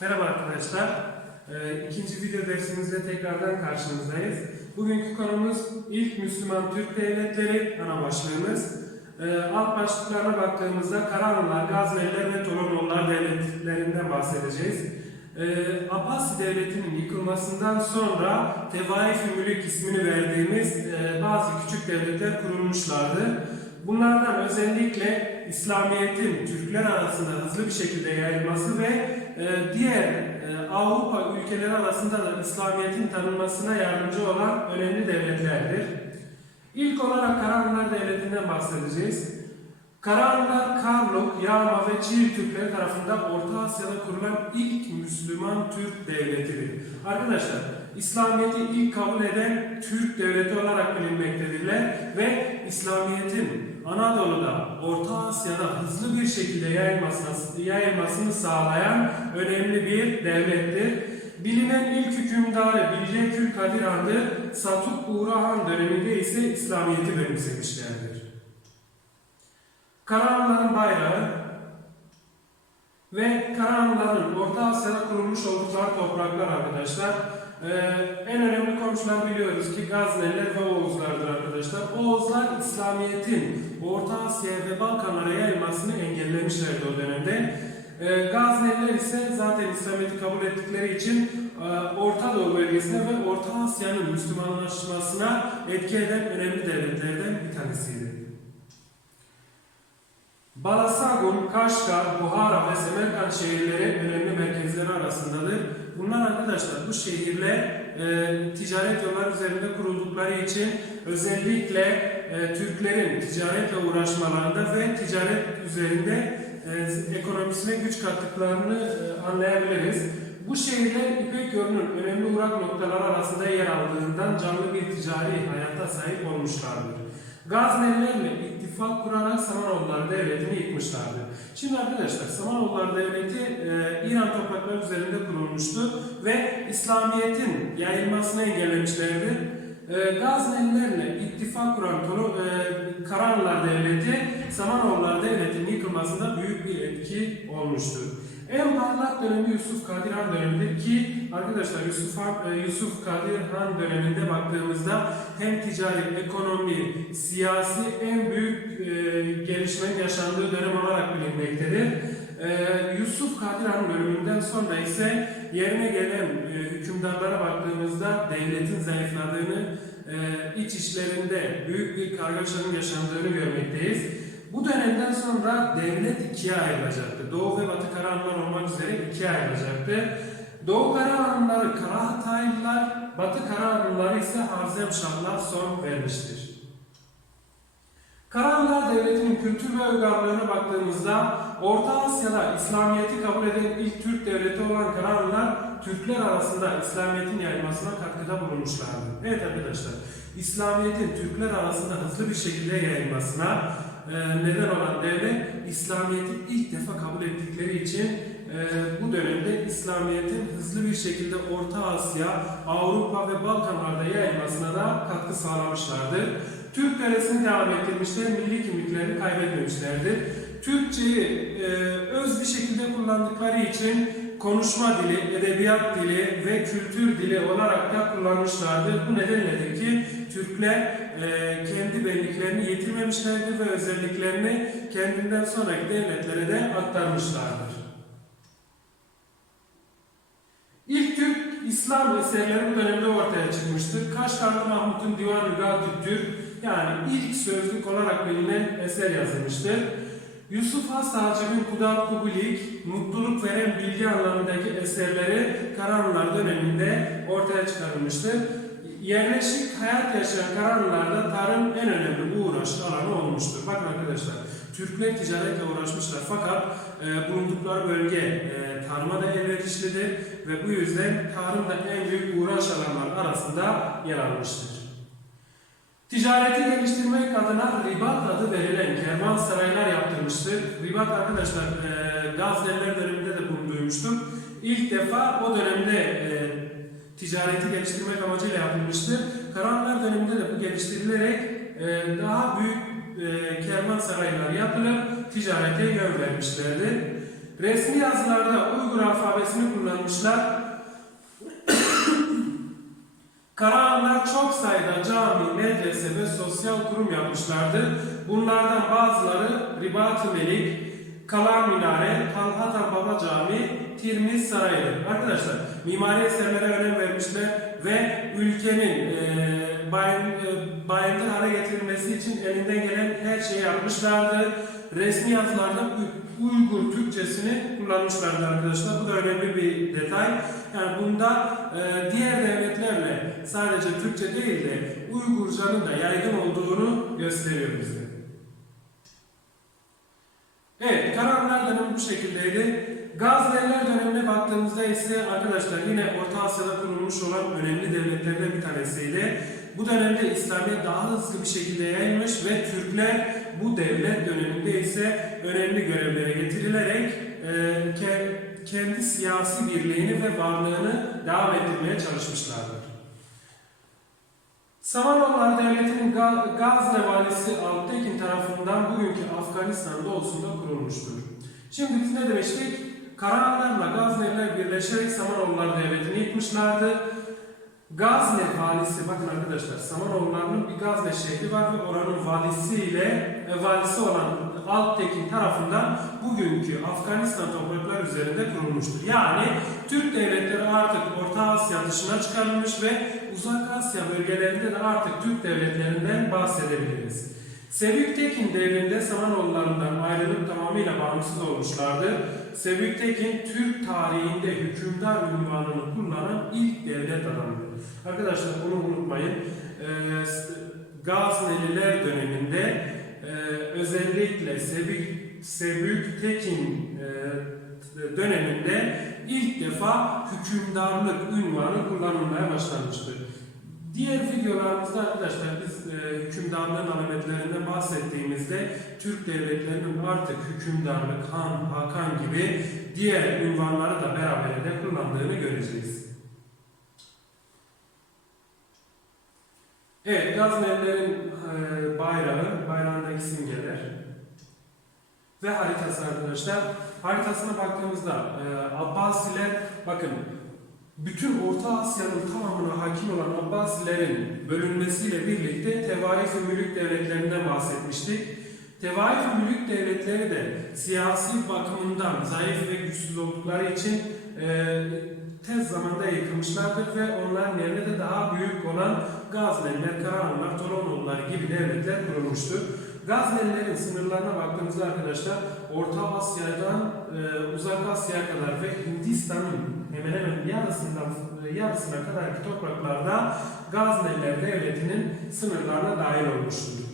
Merhaba arkadaşlar. Ee, ikinci video dersimizde tekrardan karşınızdayız. Bugünkü konumuz ilk Müslüman Türk devletleri ana başlığımız. Ee, alt başlıklarına baktığımızda Karahanlılar, Gazneliler ve Tolonoğullar devletlerinden bahsedeceğiz. Ee, Abbasi devletinin yıkılmasından sonra Tevaif-i Mülük ismini verdiğimiz e, bazı küçük devletler kurulmuşlardı. Bunlardan özellikle İslamiyet'in Türkler arasında hızlı bir şekilde yayılması ve e, diğer e, Avrupa ülkeleri arasında da İslamiyet'in tanınmasına yardımcı olan önemli devletlerdir. İlk olarak Karahanlılar Devleti'nden bahsedeceğiz. Karahanlılar, Karluk, Yağma ve Çiğ Türkleri tarafından Orta Asya'da kurulan ilk Müslüman Türk devletidir. Arkadaşlar, İslamiyet'i ilk kabul eden Türk devleti olarak bilinmektedirler ve İslamiyet'in Anadolu'da, Orta Asya'da hızlı bir şekilde yayılmasını, yayılmasını sağlayan önemli bir devlettir. Bilinen ilk hükümdarı Bilge Kadir Han'dır. Satuk Uğra Han döneminde ise İslamiyet'i benimsemişlerdir. Karahanlıların bayrağı ve Karahanlıların Orta Asya'da kurulmuş oldukları topraklar arkadaşlar. Ee, en önemli komşular biliyoruz ki Gazneliler ve Oğuzlardır arkadaşlar. Oğuzlar İslamiyet'in Orta Asya ve Balkanlara yayılmasını engellemişlerdi o dönemde. Ee, Gazneliler ise zaten İslamiyet'i kabul ettikleri için e, Orta Doğu bölgesine ve Orta Asya'nın Müslümanlaşmasına etki eden önemli devletlerden bir tanesiydi. Balasagun, Kaşgar, Buhara ve Semerkant şehirleri önemli merkezleri arasındadır. Bunlar arkadaşlar bu şehirler e, ticaret yolları üzerinde kuruldukları için özellikle e, Türklerin ticaretle uğraşmalarında ve ticaret üzerinde e, ekonomisine güç kattıklarını e, anlayabiliriz. Bu şehirler İpek yolunun önemli uğrak noktaları arasında yer aldığından canlı bir ticari hayata sahip olmuşlardır. Gaznelilerle ittifak kurarak Samanoğulları Devleti'ni yıkmışlardı. Şimdi arkadaşlar Samanoğulları Devleti e, İran toprakları üzerinde kurulmuştu ve İslamiyet'in yayılmasını engellemişlerdi. E, Gaznelilerle ittifak kuran e, Karahanlılar Devleti Samanoğulları Devleti'nin yıkılmasında büyük bir etki olmuştur. En parlak dönemi Yusuf Kadir Han dönemidir ki arkadaşlar Yusuf, e, Yusuf Kadir Han döneminde baktığımızda hem ticari, ekonomi, siyasi en büyük e, gelişmenin yaşandığı dönem olarak bilinmektedir. E, Yusuf Kadir Han döneminden sonra ise yerine gelen e, hükümdarlara baktığımızda devletin zayıfladığını, e, iç işlerinde büyük bir kargaşanın yaşandığını görmekteyiz. Bu dönemden sonra devlet ikiye ayrılacaktı. Doğu ve Batı Karahanlılar olmak üzere ikiye ayrılacaktı. Doğu Karahanlıları Karahataylılar, Batı Karahanlıları ise Harzemşahlar son vermiştir. Karahanlılar Devleti'nin kültür ve uygarlığına baktığımızda Orta Asya'da İslamiyet'i kabul eden ilk Türk devleti olan Karahanlılar Türkler arasında İslamiyet'in yayılmasına katkıda bulunmuşlardı. Evet arkadaşlar, İslamiyet'in Türkler arasında hızlı bir şekilde yayılmasına neden olan devlet İslamiyet'i ilk defa kabul ettikleri için e, bu dönemde İslamiyet'in hızlı bir şekilde Orta Asya, Avrupa ve Balkanlarda yayılmasına da katkı sağlamışlardır. Türk kalesini devam ettirmişler, milli kimliklerini kaybetmemişlerdir. Türkçeyi e, öz bir şekilde kullandıkları için konuşma dili, edebiyat dili ve kültür dili olarak da kullanmışlardır. Bu nedenledir ki Türkler e, kendi benliklerini yitirmemişlerdir ve özelliklerini kendinden sonraki devletlere de aktarmışlardır. İlk Türk İslam eserleri bu dönemde ortaya çıkmıştır. Kaşgarlı Mahmut'un Divan-ı Türk yani ilk sözlük olarak bilinen eser yazılmıştır. Yusuf Has Hacı'nın Kudat Kubilik, mutluluk veren bilgi anlamındaki eserleri Karahanlılar döneminde ortaya çıkarılmıştır. Yerleşik hayat yaşayan Karahanlılarda tarım en önemli uğraş alanı olmuştur. Bakın arkadaşlar, Türkler ticaretle uğraşmışlar fakat e, bulundukları bölge e, tarıma da elverişlidir ve bu yüzden tarım da en büyük uğraş alanlar arasında yer almıştır. Ticareti geliştirmek adına ribat adı verilen kervansaraylar yaptırmıştır. Ribat arkadaşlar e, Gazneliler döneminde de bunu duymuştum. İlk defa o dönemde e, ticareti geliştirmek amacıyla yapılmıştır. Karahanlılar döneminde de bu geliştirilerek e, daha büyük e, kervansaraylar yapılıp ticarete yön vermişlerdi. Resmi yazılarda Uygur alfabesini kullanmışlar. Karahanlar çok sayıda cami, medrese ve sosyal kurum yapmışlardır. Bunlardan bazıları Ribat-ı Melik, Kalar Minare, Talhata Baba Cami, Tirmiz Sarayı'dır. Arkadaşlar mimari eserlere önem vermişler ve ülkenin e, bayın, e, bayındır hale getirilmesi için elinden gelen her şeyi yapmışlardı. Resmi yazılarda Uy- Uygur Türkçesini kullanmışlardı arkadaşlar. Bu da önemli bir detay. Yani bunda e, diğer devletlerle sadece Türkçe değil de Uygurcanın da yaygın olduğunu gösteriyor bize. Evet, Karahanlar dönemi bu şekildeydi. Gazneliler dönemine baktığımızda ise arkadaşlar yine Orta Asya'da kurulmuş olan önemli devletlerden bir tanesiydi. Bu dönemde İslamiyet daha hızlı bir şekilde yayılmış ve Türkler bu devlet döneminde ise önemli görevlere getirilerek e, ke- kendi siyasi birliğini ve varlığını devam ettirmeye çalışmışlardır. Samanoğullar Devleti'nin Ga- Gazne valisi Alptekin tarafından bugünkü Afganistan'da olsunda kurulmuştur. Şimdi biz ne demiştik? Karahanlarla Gazneliler birleşerek Samanoğullar Devleti'ni yıkmışlardı. Gazne valisi, bakın arkadaşlar, Samanoğulları'nın bir Gazne şehri var ve oranın valisiyle, e, valisi olan Alptekin tarafından bugünkü Afganistan toprakları üzerinde kurulmuştur. Yani Türk devletleri artık Orta Asya dışına çıkarılmış ve Uzak Asya bölgelerinde de artık Türk devletlerinden bahsedebiliriz. Sevük Tekin devrinde Samanoğullarından ayrılıp tamamıyla bağımsız olmuşlardı. Sevük Tekin Türk tarihinde hükümdar ünvanını kullanan ilk devlet adamıdır. Arkadaşlar bunu unutmayın. Ee, Gazneliler döneminde e, özellikle Sevük, Sevük Tekin e, döneminde ilk defa hükümdarlık ünvanı kullanılmaya başlanmıştır. Diğer videolarımızda arkadaşlar biz e, hükümdarlığın alametlerinden bahsettiğimizde Türk devletlerinin artık hükümdarlık, han, hakan gibi diğer ünvanları da beraberinde kullandığını göreceğiz. Evet, Gaznelilerin e, bayrağı, bayrağındaki simgeler ve haritası arkadaşlar. Haritasına baktığımızda e, Abbasiler, bakın bütün Orta Asya'nın tamamına hakim olan Abbasilerin bölünmesiyle birlikte Tevaif-i Mülük devletlerinden bahsetmiştik. Tevaif-i Mülük devletleri de siyasi bakımından zayıf ve güçsüz oldukları için e, tez zamanda yıkılmışlardır ve onların yerine de daha büyük olan Gazneliler, Karahanlar, Toronoğulları gibi devletler kurulmuştur. Gaznelilerin sınırlarına baktığımızda arkadaşlar Orta Asya'dan e, Uzak Asya'ya kadar ve Hindistan'ın hemen yarısından e, yarısına kadarki topraklarda Gazneliler Devleti'nin sınırlarına dahil olmuştur.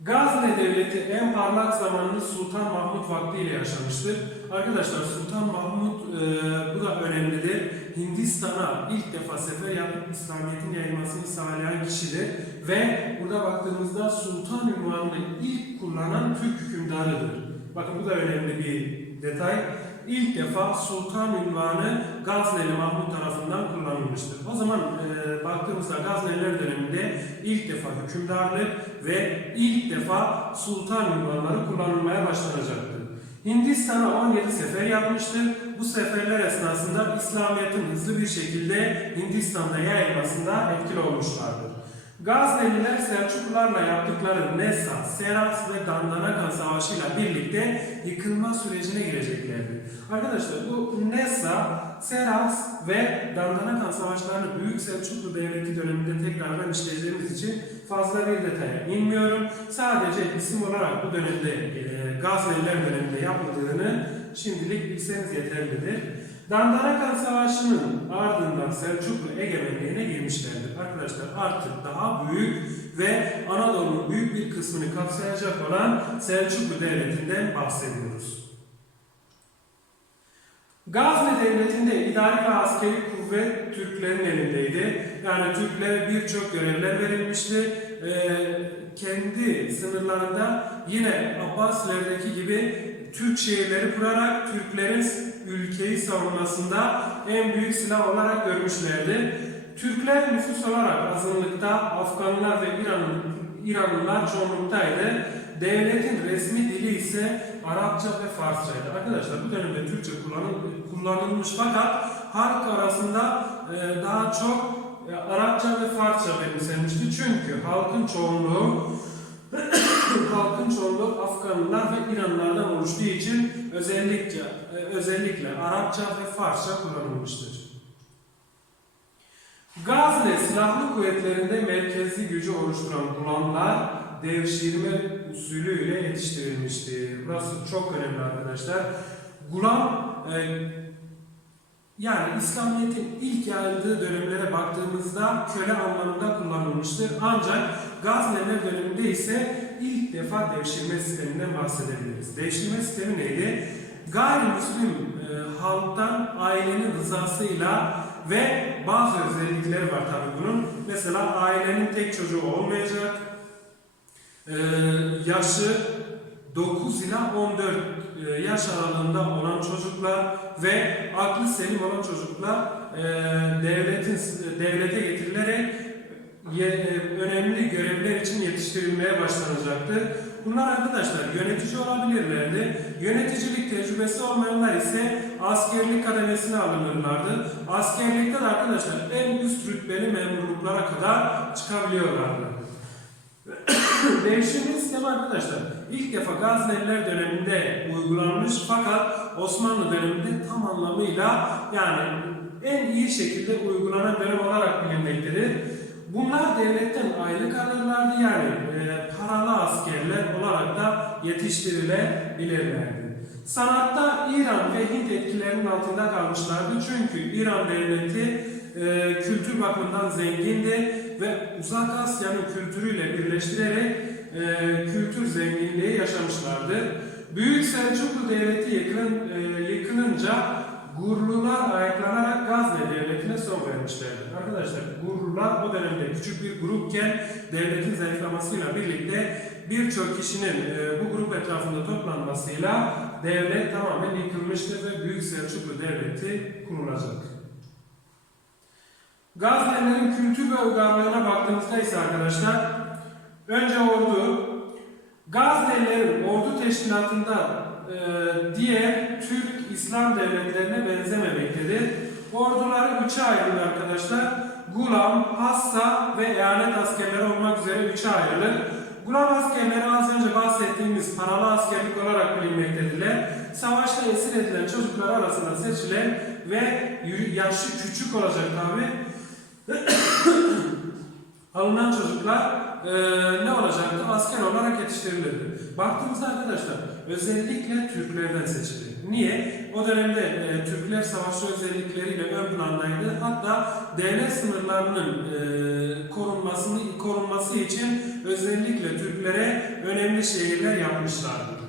Gazne Devleti en parlak zamanını Sultan Mahmut vaktiyle yaşamıştır. Arkadaşlar Sultan Mahmut e, bu da önemlidir. Hindistan'a ilk defa sefer yapıp İslamiyet'in yayılmasını sağlayan kişidir. Ve burada baktığımızda Sultan ünvanını ilk kullanan Türk hükümdarıdır. Bakın bu da önemli bir detay. İlk defa Sultan ünvanı Gazneli Mahmut tarafından kullanılmıştır. O zaman e, baktığımızda Gazneliler döneminde ilk defa hükümdarlık ve ilk defa Sultan ünvanları kullanılmaya başlanacaktır. Hindistan'a 17 sefer yapmıştır. Bu seferler esnasında İslamiyet'in hızlı bir şekilde Hindistan'da yayılmasında etkili olmuşlardır. Gazneliler Selçuklularla yaptıkları Nesa, Seras ve Dandanakan Savaşı'yla birlikte yıkılma sürecine gireceklerdi. Arkadaşlar bu Nesa, Seras ve Dandanakan Savaşlarını Büyük Selçuklu Devleti döneminde tekrardan işleyeceğimiz için fazla bir detaya inmiyorum. Sadece isim olarak bu dönemde e, Gazneliler döneminde yapıldığını şimdilik bilseniz yeterlidir. Dandanakan Savaşı'nın ardından Selçuklu egemenliğine girmişlerdir. Arkadaşlar artık daha büyük ve Anadolu'nun büyük bir kısmını kapsayacak olan Selçuklu Devleti'nden bahsediyoruz. Gazne Devleti'nde idari ve askeri kuvvet Türklerin elindeydi. Yani Türklere birçok görevler verilmişti. Ee, kendi sınırlarında yine Abbasilerdeki gibi Türk şehirleri kurarak Türklerin ülkeyi savunmasında en büyük silah olarak görmüşlerdi. Türkler nüfus olarak azınlıkta Afganlar ve İran'ın İranlılar çoğunluktaydı. Devletin resmi dili ise Arapça ve Farsçaydı. Arkadaşlar bu dönemde Türkçe kullanıl- kullanılmış fakat halk arasında e, daha çok e, Arapça ve Farsça benimsenmişti. Çünkü halkın çoğunluğu halkın çoğunluğu Afganlılar ve İranlılardan oluştuğu için özellikle e, özellikle Arapça ve Farsça kullanılmıştır. Gazne silahlı kuvvetlerinde merkezi gücü oluşturan Gulamlar devşirme usulüyle yetiştirilmiştir. Burası çok önemli arkadaşlar. Gulam e, yani İslamiyet'in ilk yayıldığı dönemlere baktığımızda köle anlamında kullanılmıştır. Ancak Gazneler döneminde ise defa devşirme sisteminden bahsedebiliriz. Devşirme sistemi neydi? Gayrimüslim e, halktan ailenin rızasıyla ve bazı özellikleri var tabii bunun. Mesela ailenin tek çocuğu olmayacak, e, yaşı 9 ila 14 e, yaş aralığında olan çocuklar ve aklı selim olan çocuklar e, devletin devlete getirilerek önemli görevler için yetiştirilmeye başlanacaktır. Bunlar arkadaşlar yönetici olabilirlerdi. Yöneticilik tecrübesi olmayanlar ise askerlik kademesine alınırlardı. Askerlikte de arkadaşlar en üst rütbeli memurluklara kadar çıkabiliyorlardı. Devşirme sistemi arkadaşlar ilk defa Gazneliler döneminde uygulanmış fakat Osmanlı döneminde tam anlamıyla yani en iyi şekilde uygulanan dönem olarak bilinmektedir. Bunlar devletten aylık alırlardı yani e, paralı askerler olarak da yetiştirilebilirlerdi. Sanatta İran ve Hint etkilerinin altında kalmışlardı çünkü İran devleti e, kültür bakımından zengindi ve Uzak Asya'nın kültürüyle birleştirerek e, kültür zenginliği yaşamışlardı. Büyük Selçuklu Devleti yıkılın, e, yıkılınca Gurlular ayaklanarak Gazne Devleti'ne son vermişlerdi. Arkadaşlar Gurlular o dönemde küçük bir grupken devletin zayıflamasıyla birlikte birçok kişinin e, bu grup etrafında toplanmasıyla devlet tamamen yıkılmıştır ve Büyük Selçuklu Devleti kurulacak. Gaznelilerin kültür ve uygarlığına baktığımızda ise arkadaşlar önce ordu, Gaznelilerin ordu teşkilatında e, diğer Türk İslam devletlerine benzememektedir. Orduları üçe ayrılır arkadaşlar. Gulam, Hassa ve eyalet askerleri olmak üzere üçe ayrılır. Gulam askerleri az önce bahsettiğimiz paralı askerlik olarak bilinmektedirler. Savaşta esir edilen çocuklar arasında seçilen ve yaşı küçük olacak tabi alınan çocuklar e, ne olacaktı? Asker olarak yetiştirilirdi. Baktığımızda arkadaşlar özellikle Türklerden seçildi. Niye? O dönemde e, Türkler savaşçı özellikleriyle ön plandaydı. Hatta devlet sınırlarının e, korunmasını korunması için özellikle Türklere önemli şehirler yapmışlardı.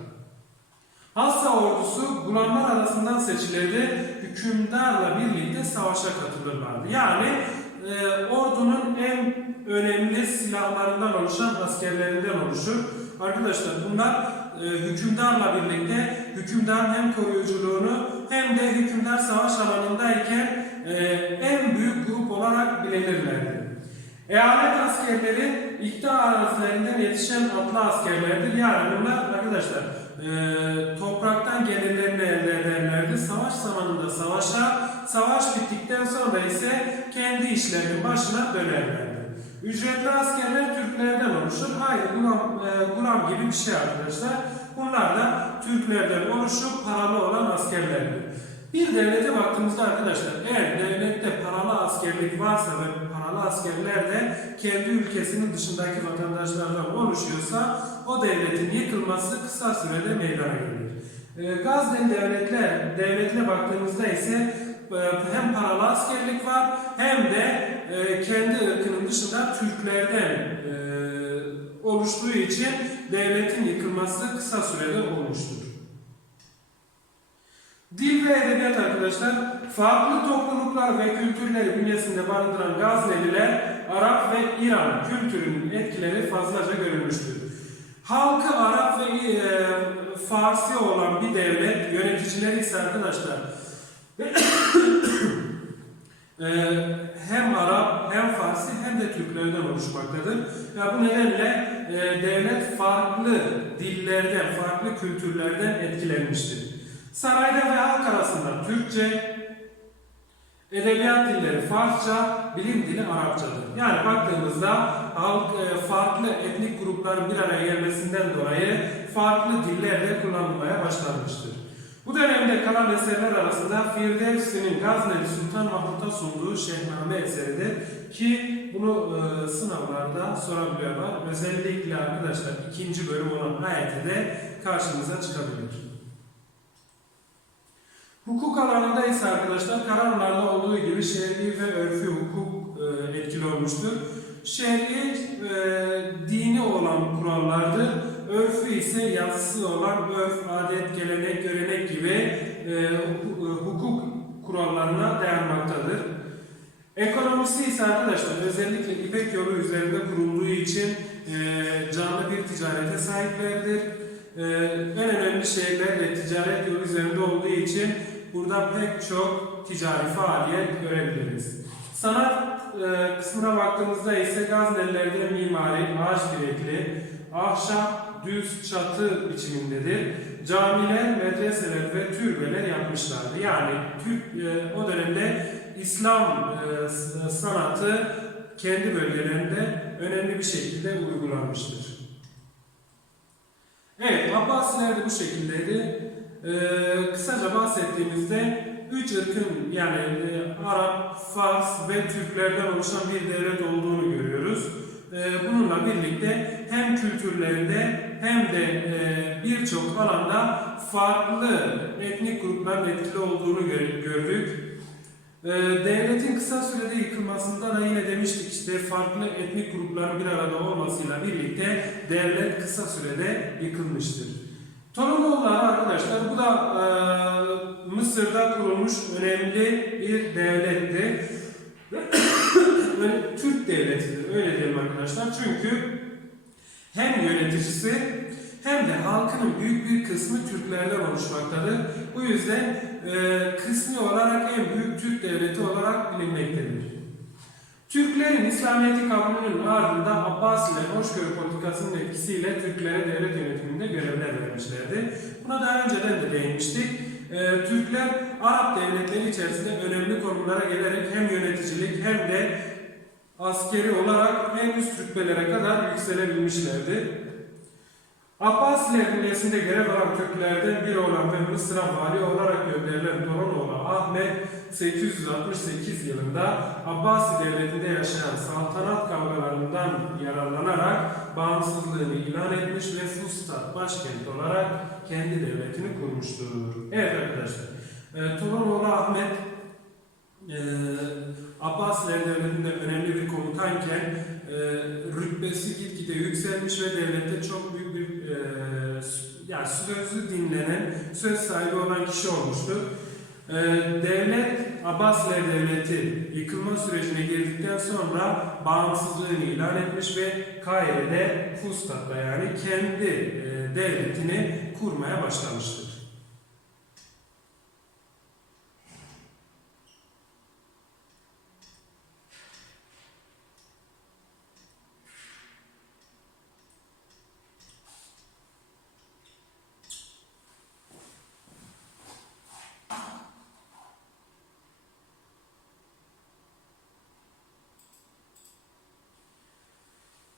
Hassa ordusu gulamlar arasından seçilirdi. Hükümdarla birlikte savaşa katılırlardı. Yani e, ordunun en önemli silahlarından oluşan askerlerinden oluşur. Arkadaşlar bunlar e, hükümdarla birlikte hükümdarın hem koruyuculuğunu hem de hükümdar savaş alanındayken e, en büyük grup olarak bilinirlerdi. Eyalet askerleri iktidar arazilerinden yetişen atlı askerlerdir. Yani bunlar arkadaşlar e, topraktan gelirlerini elde ederlerdi. Savaş zamanında savaşa, savaş bittikten sonra ise kendi işlerinin başına dönerlerdi. Ücretli askerler Türklerden oluşur. Hayır, gulam, e, gulam gibi bir şey arkadaşlar. Bunlar da Türklerden oluşup paralı olan askerlerdir. Bir devlete baktığımızda arkadaşlar eğer devlette paralı askerlik varsa ve paralı askerler de kendi ülkesinin dışındaki vatandaşlardan oluşuyorsa o devletin yıkılması kısa sürede meydana gelir. E, Gazden devletler, devletine baktığımızda ise e, hem paralı askerlik var hem de e, kendi ırkının dışında Türklerden e, oluştuğu için devletin yıkılması kısa sürede olmuştur. Dil ve edebiyat arkadaşlar, farklı topluluklar ve kültürleri bünyesinde barındıran Gazneliler, Arap ve İran kültürünün etkileri fazlaca görülmüştür. Halkı Arap ve e, Farsi olan bir devlet, yöneticileri ise arkadaşlar e, hem Arap hem Farsi hem de Türklerden oluşmaktadır. Ya bu nedenle e, devlet farklı dillerden, farklı kültürlerden etkilenmiştir. Sarayda ve halk arasında Türkçe, edebiyat dilleri Farsça, bilim dili Arapçadır. Yani baktığımızda halk e, farklı etnik grupların bir araya gelmesinden dolayı farklı dillerde kullanılmaya başlanmıştır. Bu dönemde kalan eserler arasında Firdevsi'nin Gazneli Sultan Mahmut'a sunduğu Şehname eseridir ki bunu e, sınavlarda sorabiliyorlar. Özellikle arkadaşlar ikinci bölüm olan ayette de karşımıza çıkabilir. Hukuk alanında ise arkadaşlar kararlarda olduğu gibi şer'i ve örfü hukuk e, etkili olmuştur. Şer'i e, dini olan kurallardır. Örfü ise yazısı olan örf, adet, gelenek, görenek gibi e, e, hukuk kurallarına dayanmaktadır. Ekonomisi ise arkadaşlar özellikle İpek yolu üzerinde kurulduğu için e, canlı bir ticarete sahiplerdir. E, en önemli şeyler de ticaret yolu üzerinde olduğu için burada pek çok ticari faaliyet görebiliriz. Sanat e, kısmına baktığımızda ise Gaznelilerde mimari, ağaç direkli, ahşap, düz çatı biçimindedir. Camiler, medreseler ve türbeler yapmışlardı. Yani Türk e, o dönemde İslam e, s- sanatı kendi bölgelerinde önemli bir şekilde uygulanmıştır. Evet, Abbasiler de bu şekildeydi. Ee, kısaca bahsettiğimizde üç ırkın yani e, Arap, Fars ve Türklerden oluşan bir devlet olduğunu görüyoruz. Ee, bununla birlikte hem kültürlerinde hem de e, birçok alanda farklı etnik grupların etkili olduğunu gör- gördük. Ee, devletin kısa sürede yıkılmasında da yine demiştik işte farklı etnik grupların bir arada olmasıyla birlikte devlet kısa sürede yıkılmıştır. Torunoğulları arkadaşlar bu da e, Mısır'da kurulmuş önemli bir devletti. Türk devletidir öyle diyelim arkadaşlar. Çünkü hem yöneticisi hem de halkının büyük bir kısmı Türklerden oluşmaktadır. Bu yüzden e, kısmi olarak en büyük Türk devleti olarak bilinmektedir. Türklerin İslamiyet'i kabulünün ardından Abbasiler hoşgörü politikasının etkisiyle Türklere devlet yönetiminde görevler vermişlerdi. Buna daha önceden de değinmiştik. Ee, Türkler Arap devletleri içerisinde önemli konumlara gelerek hem yöneticilik hem de askeri olarak en üst rütbelere kadar yükselebilmişlerdi. Abbasiler bünyesinde görev alan Türklerden biri olan ve Mısır'a vali olarak gönderilen Toronoğlu Ahmet 868 yılında Abbasi devletinde yaşayan saltanat kavgalarından yararlanarak bağımsızlığını ilan etmiş ve Fustat başkent olarak kendi devletini kurmuştur. Evet arkadaşlar, e, Toronoğlu Ahmet e, Abbasiler devletinde önemli bir komutanken e, rütbesi gitgide yükselmiş ve devlette çok büyük bir e, yani sözü dinlenen, söz sahibi olan kişi olmuştur. E, devlet, Abbasiler devleti yıkılma sürecine girdikten sonra bağımsızlığını ilan etmiş ve Kahire'de, Fustat'ta yani kendi e, devletini kurmaya başlamıştır.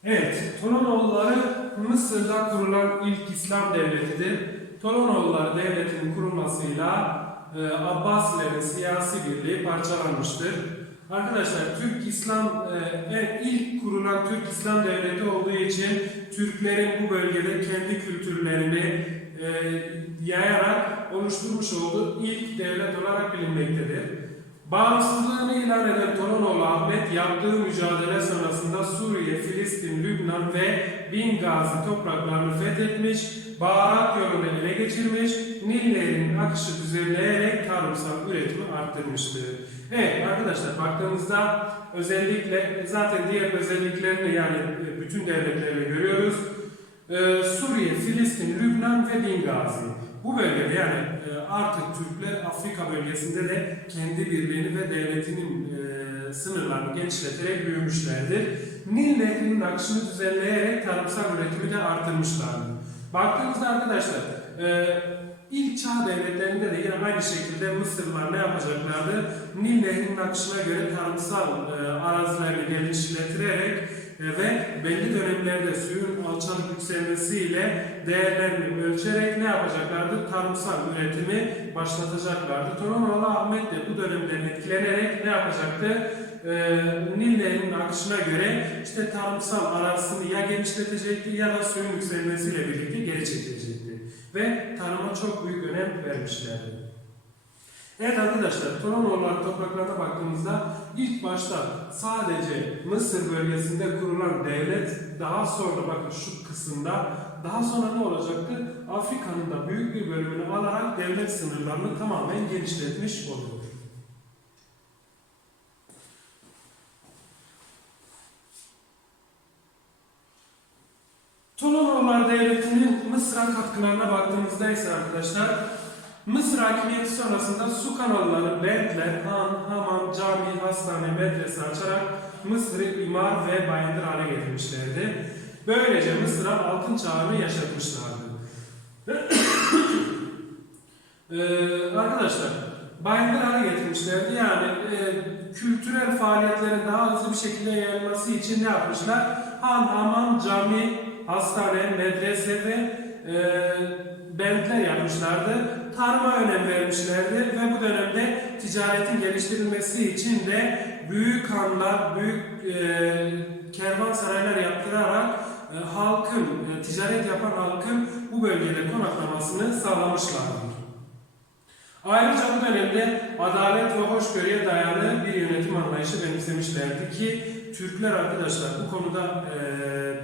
Evet, Tolonoğulları Mısır'da kurulan ilk İslam devletidir. Tolonoğulları devletinin kurulmasıyla e, Abbasilerin siyasi birliği parçalanmıştır. Arkadaşlar Türk İslam e, en ilk kurulan Türk İslam devleti olduğu için Türklerin bu bölgede kendi kültürlerini e, yayarak oluşturmuş olduğu ilk devlet olarak bilinmektedir. Bağımsızlığını ilan eden Toronoğlu Ahmet yaptığı mücadele sonrasında Suriye, Filistin, Lübnan ve Bingazi topraklarını fethetmiş, baharat yolunu ele geçirmiş, Nil Nehri'nin akışı düzenleyerek tarımsal üretimi arttırmıştır. Evet arkadaşlar baktığımızda özellikle zaten diğer özelliklerini yani bütün devletlerini görüyoruz. Ee, Suriye, Filistin, Lübnan ve Bingazi. Bu bölgede yani e, artık Türkler Afrika bölgesinde de kendi birliğini ve devletinin e, sınırlarını genişleterek büyümüşlerdir. Nil Nehri'nin akışını düzenleyerek tarımsal üretimi de artırmışlardır. Baktığımızda arkadaşlar e, ilk çağ devletlerinde de yine aynı şekilde Mısırlılar ne yapacaklardı? Nil Nehri'nin akışına göre tarımsal arazilerini genişleterek ve belli dönemlerde suyun alçalıp yükselmesiyle değerlerini ölçerek ne yapacaklardı? Tarımsal üretimi başlatacaklardı. Toronoğlu Ahmet de bu dönemden etkilenerek ne yapacaktı? Ee, Nil akışına göre işte tarımsal arazisini ya genişletecekti ya da suyun yükselmesiyle birlikte geri çekilecekti. Ve tarıma çok büyük önem vermişlerdi. Evet arkadaşlar, Toronoğulları topraklarına baktığımızda ilk başta sadece Mısır bölgesinde kurulan devlet daha sonra bakın şu kısımda daha sonra ne olacaktı? Afrika'nın da büyük bir bölümünü alarak devlet sınırlarını tamamen genişletmiş olur. Ptolemoğullar Devleti'nin Mısır'a katkılarına baktığımızda ise arkadaşlar Mısır hakimiyeti sonrasında su kanalları, bentler, han, hamam, cami, hastane, medrese açarak Mısır'ı imar ve bayındır hale getirmişlerdi. Böylece Mısır'a altın çağını yaşatmışlardı. Ee, arkadaşlar, bayındır hale getirmişlerdi. Yani e, kültürel faaliyetlerin daha hızlı bir şekilde yayılması için ne yapmışlar? Han, hamam, cami, hastane, medrese ve e, bentler yapmışlardı. Tarıma önem vermişlerdi ve bu dönemde ticaretin geliştirilmesi için de büyük hanlar, büyük e, kervansaraylar yaptırarak e, halkın, e, ticaret yapan halkın bu bölgede konaklamasını sağlamışlardır. Ayrıca bu dönemde adalet ve hoşgörüye dayalı bir yönetim anlayışı benimsemişlerdi ki Türkler arkadaşlar bu konuda e,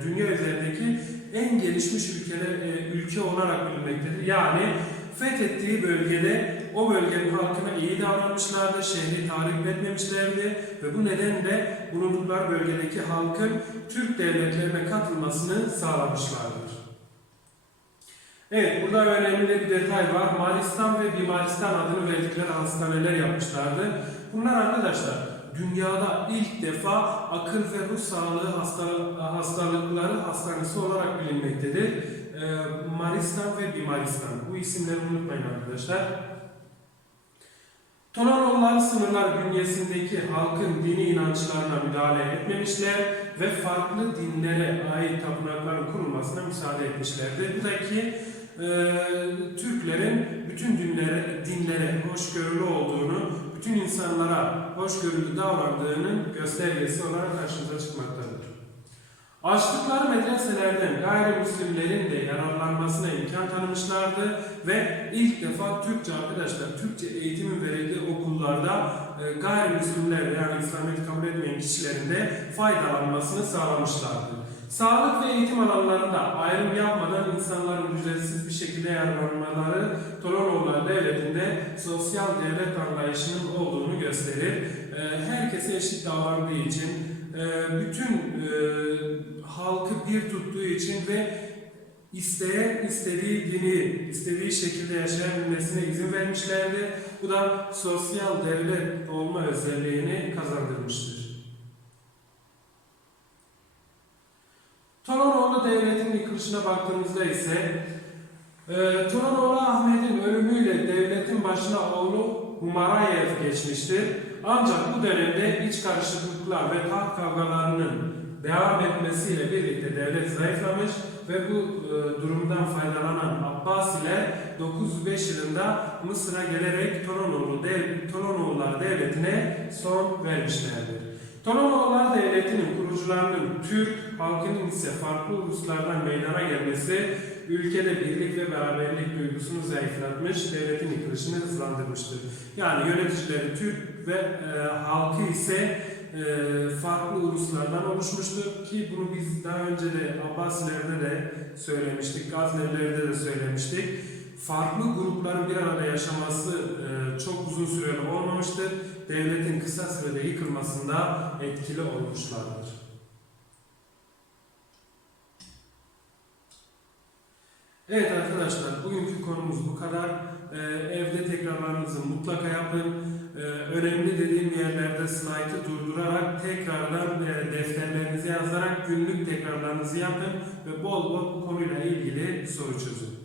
dünya üzerindeki en gelişmiş ülkeler e, ülke olarak bilinmektedir. Yani fethettiği bölgede o bölgenin halkına iyi davranmışlardı, şehri tahrip etmemişlerdi ve bu nedenle bulundukları bölgedeki halkın Türk devletlerine katılmasını sağlamışlardır. Evet, burada önemli bir detay var. Maristan ve Bimaristan adını verdikleri hastaneler yapmışlardı. Bunlar arkadaşlar dünyada ilk defa akıl ve ruh sağlığı hasta- hastalıkları hastanesi olarak bilinmektedir. Ee, Maristan ve Bimaristan. Bu isimleri unutmayın arkadaşlar. Tonanoğulları sınırlar bünyesindeki halkın dini inançlarına müdahale etmemişler ve farklı dinlere ait tapınakların kurulmasına müsaade etmişlerdi. Bu da ki e, Türklerin bütün dinlere, dinlere hoşgörülü olduğunu, bütün insanlara hoşgörülü davrandığının göstergesi olarak karşımıza çıkmaktadır. Açtıkları medreselerden gayrimüslimlerin de yararlanmasına imkan tanımışlardı ve ilk defa Türkçe arkadaşlar, Türkçe eğitimin verildiği okullarda e, gayrimüslimler yani İslamiyet'i kabul etmeyen kişilerin de faydalanmasını sağlamışlardı. Sağlık ve eğitim alanlarında ayrım yapmadan insanların ücretsiz bir şekilde yararlanmaları Toronoğulları Devleti'nde sosyal devlet anlayışının olduğunu gösterir. E, Herkese eşit davrandığı için, bütün e, halkı bir tuttuğu için ve isteyen istediği dini istediği şekilde yaşayabilmesine izin vermişlerdi. Bu da sosyal devlet olma özelliğini kazandırmıştır. Toronoğlu Devleti'nin yıkılışına baktığımızda ise e, Toronoğlu Ahmet'in ölümüyle devletin başına oğlu Humarayev geçmiştir. Ancak bu dönemde iç karışıklıklar ve taht kavgalarının devam etmesiyle birlikte devlet zayıflamış ve bu e, durumdan faydalanan Abbasiler 905 yılında Mısır'a gelerek Toronoğlu dev, Toronoğullar Devleti'ne son vermişlerdir. Toronoğullar Devleti'nin kurucularının Türk halkının ise farklı uluslardan meydana gelmesi ülkede birlik ve beraberlik duygusunu zayıflatmış, devletin yıkılışını hızlandırmıştır. Yani yöneticileri Türk ve e, halkı ise e, farklı uluslardan oluşmuştur ki bunu biz daha önce de Abbasilerde de söylemiştik, Gaznelilerde de söylemiştik. Farklı grupların bir arada yaşaması e, çok uzun süreli olmamıştır. Devletin kısa sürede yıkılmasında etkili olmuşlardır. Evet arkadaşlar bugünkü konumuz bu kadar. e, evde tekrarlarınızı mutlaka yapın. E, önemli dediğim yerlerde slaytı durdurarak tekrardan e, defterlerinizi yazarak günlük tekrarlarınızı yapın ve bol bol konuyla ilgili soru çözün.